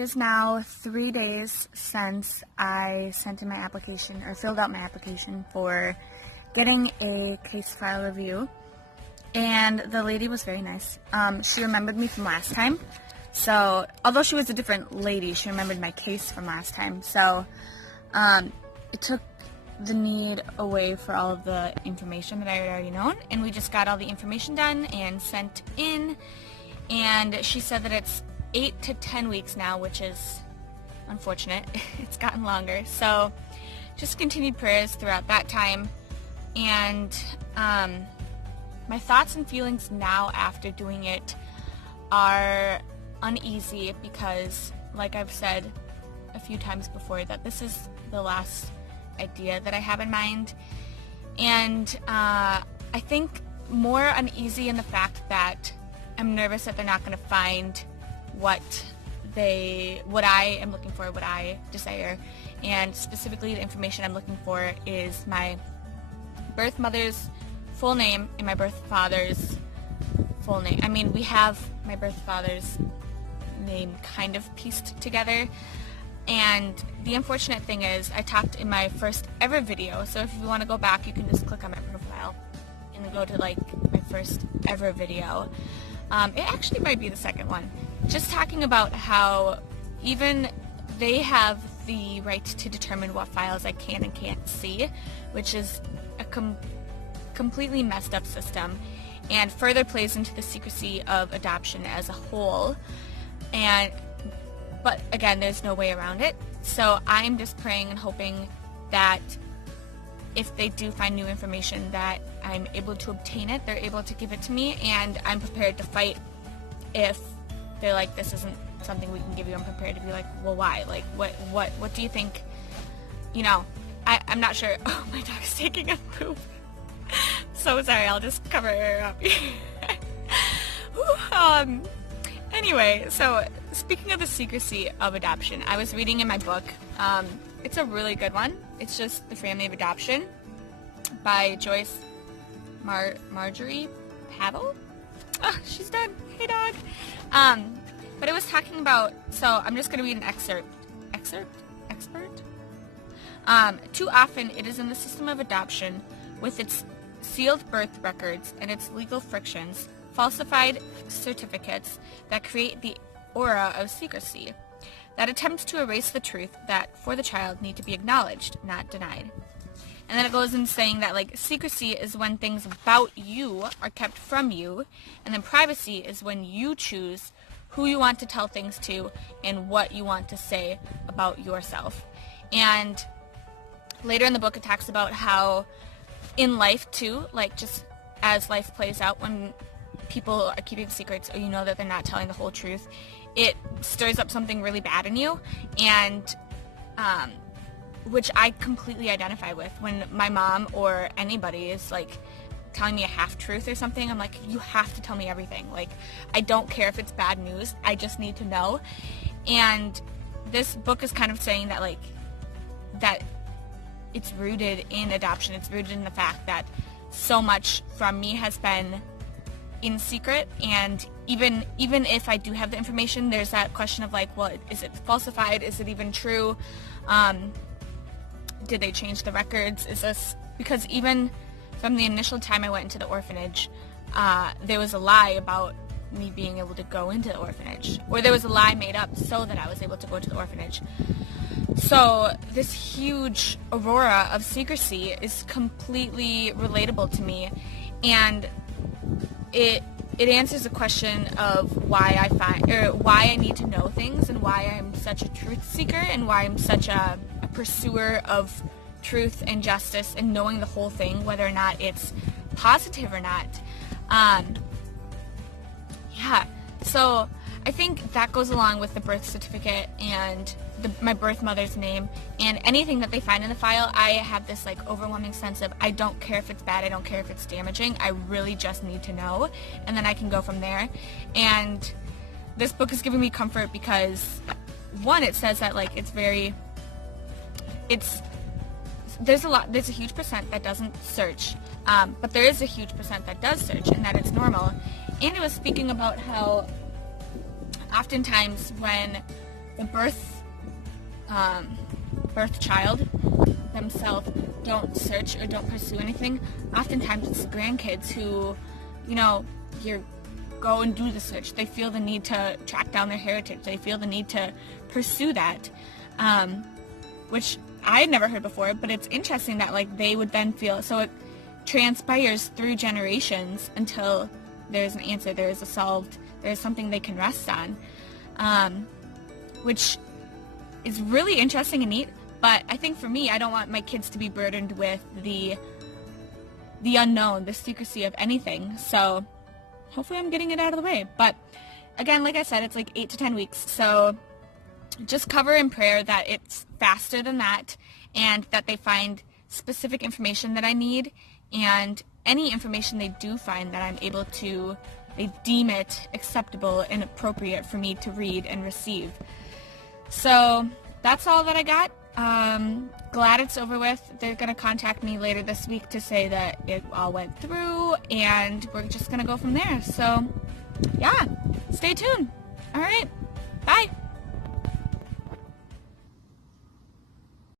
is now 3 days since I sent in my application, or filled out my application for getting a case file review, and the lady was very nice. She remembered me from last time, so although she was a different lady, she remembered my case from last time, so it took the need away for all of the information that I had already known, and we just got all the information done and sent in, and she said that it's 8 to 10 weeks now, which is unfortunate. It's gotten longer, so just continued prayers throughout that time. And my thoughts and feelings now after doing it are uneasy because, like I've said a few times before, that this is the last idea that I have in mind, and I think more uneasy in the fact that I'm nervous that they're not going to find what I am looking for, what I desire, and specifically the information I'm looking for is my birth mother's full name and my birth father's full name. I mean, we have my birth father's name kind of pieced together, and the unfortunate thing is I talked in my first ever video, so if you want to go back, you can just click on my profile and then go to like my first ever video. It actually might be the second one, just talking about how even they have the right to determine what files I can and can't see, which is a completely messed up system, and further plays into the secrecy of adoption as a whole. But again, there's no way around it, so I'm just praying and hoping that if they do find new information that I'm able to obtain it, they're able to give it to me, and I'm prepared to fight if they're like, this isn't something we can give you. I'm prepared to be like, well, why? Like, what do you think? You know, I'm not sure. Oh, my dog's taking a poop. So sorry, I'll just cover her up. Anyway, so speaking of the secrecy of adoption, I was reading in my book. It's a really good one. It's just The Family of Adoption by Joyce Marjorie Paddle. Oh, she's dead. Hey, dog. But it was talking about, so I'm just going to read an excerpt. Too often it is in the system of adoption, with its sealed birth records and its legal frictions, falsified certificates that create the aura of secrecy, that attempts to erase the truth that for the child need to be acknowledged, not denied. And then it goes in saying that, like, secrecy is when things about you are kept from you, and then privacy is when you choose who you want to tell things to and what you want to say about yourself. And later in the book it talks about how in life too, like just as life plays out, when people are keeping secrets or you know that they're not telling the whole truth, it stirs up something really bad in you, and which I completely identify with. When my mom or anybody is like telling me a half-truth or something, I'm like, you have to tell me everything. Like, I don't care if it's bad news, I just need to know. And this book is kind of saying that, like, that it's rooted in adoption. It's rooted in the fact that so much from me has been in secret, and even if I do have the information, there's that question of like, well, is it falsified? Is it even true? Did they change the records? Is this, because even from the initial time I went into the orphanage, there was a lie about me being able to go into the orphanage, or there was a lie made up so that I was able to go to the orphanage. So this huge aurora of secrecy is completely relatable to me, and it answers the question of why I need to know things, and why I'm such a truth seeker, and why I'm such a pursuer of truth and justice and knowing the whole thing, whether or not it's positive or not. Yeah, so I think that goes along with the birth certificate and my birth mother's name, and anything that they find in the file, I have this like overwhelming sense of, I don't care if it's bad, I don't care if it's damaging, I really just need to know, and then I can go from there. And this book is giving me comfort because, one, it says that like there's a huge percent that doesn't search, but there is a huge percent that does search, and that it's normal. And it was speaking about how oftentimes when the birth child themselves don't search or don't pursue anything, oftentimes it's the grandkids who, you go and do the search. They feel the need to track down their heritage. They feel the need to pursue that, which I had never heard before, but it's interesting that they would then feel, so it transpires through generations until there's an answer, there's something they can rest on, which is really interesting and neat. But I think for me, I don't want my kids to be burdened with the unknown, the secrecy of anything. So hopefully I'm getting it out of the way. But again, like I said, it's 8 to 10 weeks. So just cover in prayer that it's faster than that, and that they find specific information that I need, and any information they do find that I'm able to, they deem it acceptable and appropriate for me to read and receive. So that's all that I got. Glad it's over with. They're going to contact me later this week to say that it all went through, and we're just going to go from there. So, yeah, stay tuned. All right.